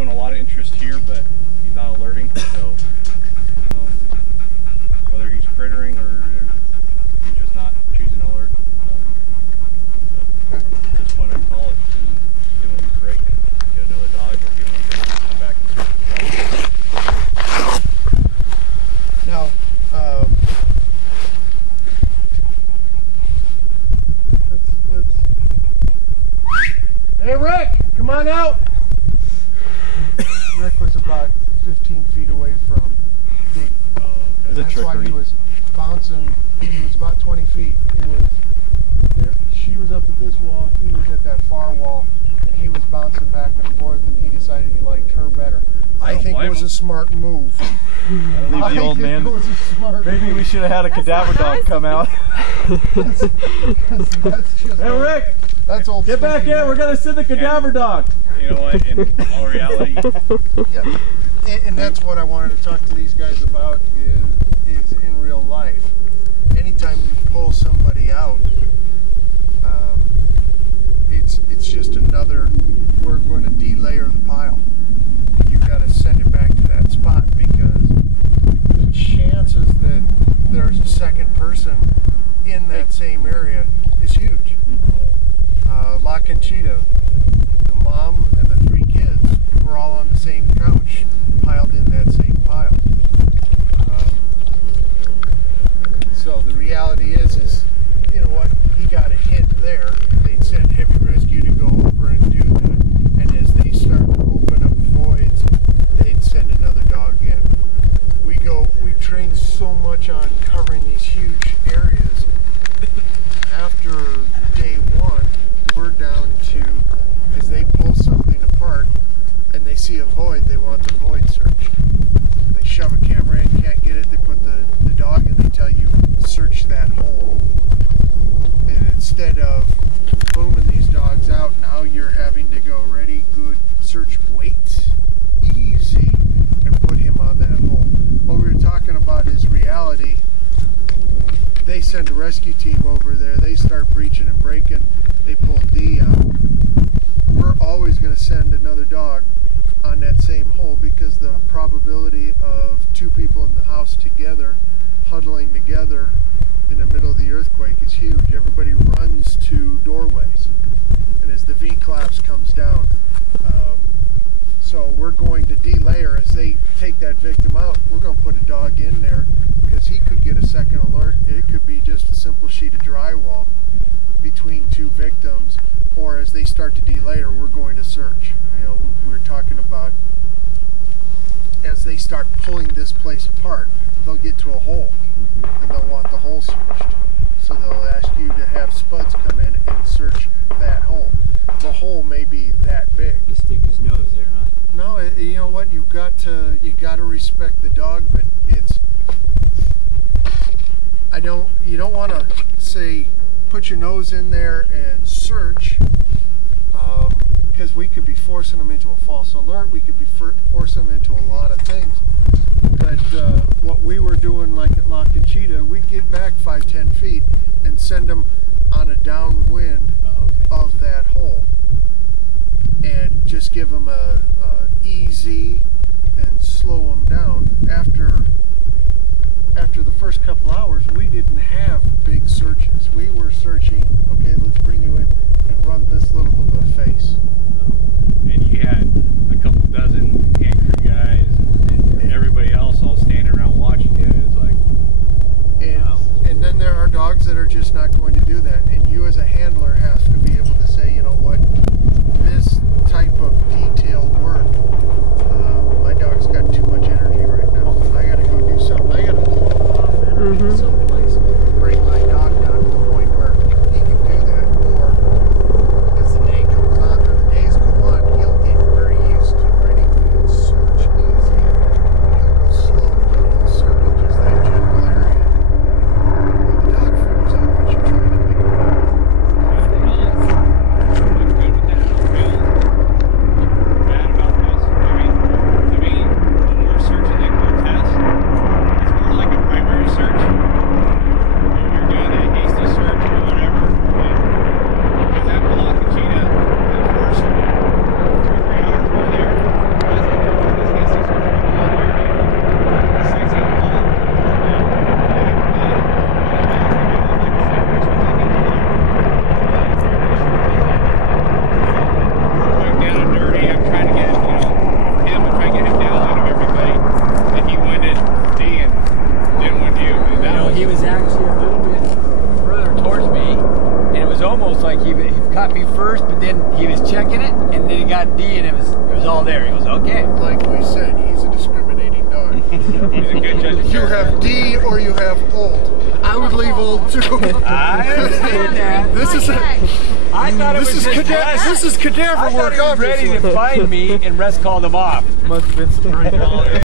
showing a lot of interest here, but he's not alerting. So whether he's crittering or he's just not choosing to alert, but at this point I call it and see when he's break and get another dog or give him a break and come back and search the dog. Now, hey Rick, come on out! Rick was about 15 feet away from D. That's why he was bouncing. He was about 20 feet. He was there. She was up at this wall. He was at that far wall, and he was bouncing back and forth. And he decided he liked her better. I think it was a smart move. Leave the old man. Maybe we should have had a cadaver dog come out. That's just hey Rick, that's old. get back in. We're gonna send the cadaver dog. You know what? In all reality, yeah. And that's what I wanted to talk to these guys about is in real life. Anytime you pull somebody out, it's just another. We're going to delayer the pile. You got to send it back to that spot because the chances that there's a second person in that same area is huge. Lock and Cheetah, the mom and the 3 kids were all on the same couch, piled in that same pile. So the reality is, you know what, he got a hint there. They'd send heavy rescue to go over and do that, and as they start to open up voids, they'd send another dog in. We trained so much on covering these huge areas. After day 1, we're down to, as they pull something apart and they see a void, they want the void searched. They shove a camera in, can't get it, they put the dog in, they tell you, search that hole. And instead of booming these dogs out, now you're having to go ready, good, search, wait, easy, and put him on that hole. What we were talking about is reality. They send a rescue team over there, they start breaching and breaking, they pull D out. We're always going to send another dog on that same hole because the probability of 2 people in the house together, huddling together in the middle of the earthquake is huge. Everybody runs to doorways, and as the V-collapse comes down, so we're going to delayer as they take that victim out. We're going to put a dog in there because he could get a second alert. It could be just a simple sheet of drywall between 2 victims, or as they start to delayer, we're going to search. You know, we're talking about as they start pulling this place apart, they'll get to a hole, and they'll want the hole searched. So they'll ask you to have spuds come in and search that hole. The hole may be that big. Just stick his nose there, huh? No, you know what? You got to respect the dog, but you don't want to say put your nose in there and search, because we could be forcing them into a false alert. We could be forcing them into a lot of things. But what we were doing, like at Lock and Cheetah, we'd get back 5-10 feet and send them on a downwind of that hole, and just give them a easy and slow them down. After the first couple hours, we didn't have big searches. We were searching, okay, let's bring you in and run this little bit of a face. And you had a couple dozen hand crew guys and everybody else all standing around watching you. It's like, and then there are dogs that are just not going to do that. And you as a handler have to be able to say, you know what, this type of detailed work, my dog's got too much energy right now. I got to go do something. I got to pull off energy someplace, bring my dog down to the point where he can do that. Or as the day comes on, or the days go on, almost like he caught me first, but then he was checking it, and then he got D, and it was all there. He goes, okay. Like we said, he's a discriminating dog. He's a good judge. You have D or you have old. I would leave old too. I understand that. This is I thought it was just this is cadaver I thought work. he was ready to find me, and Russ called him off. Must have been surprised.